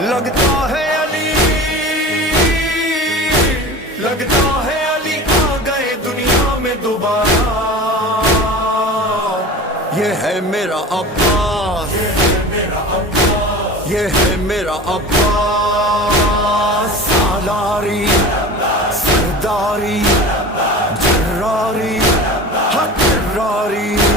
लगता है अली, लगता है अली आ गए दुनिया में दोबारा। ये है मेरा अब्बास, ये है मेरा अब्बास। सालारी सरदारी जर्रारी हकरारी।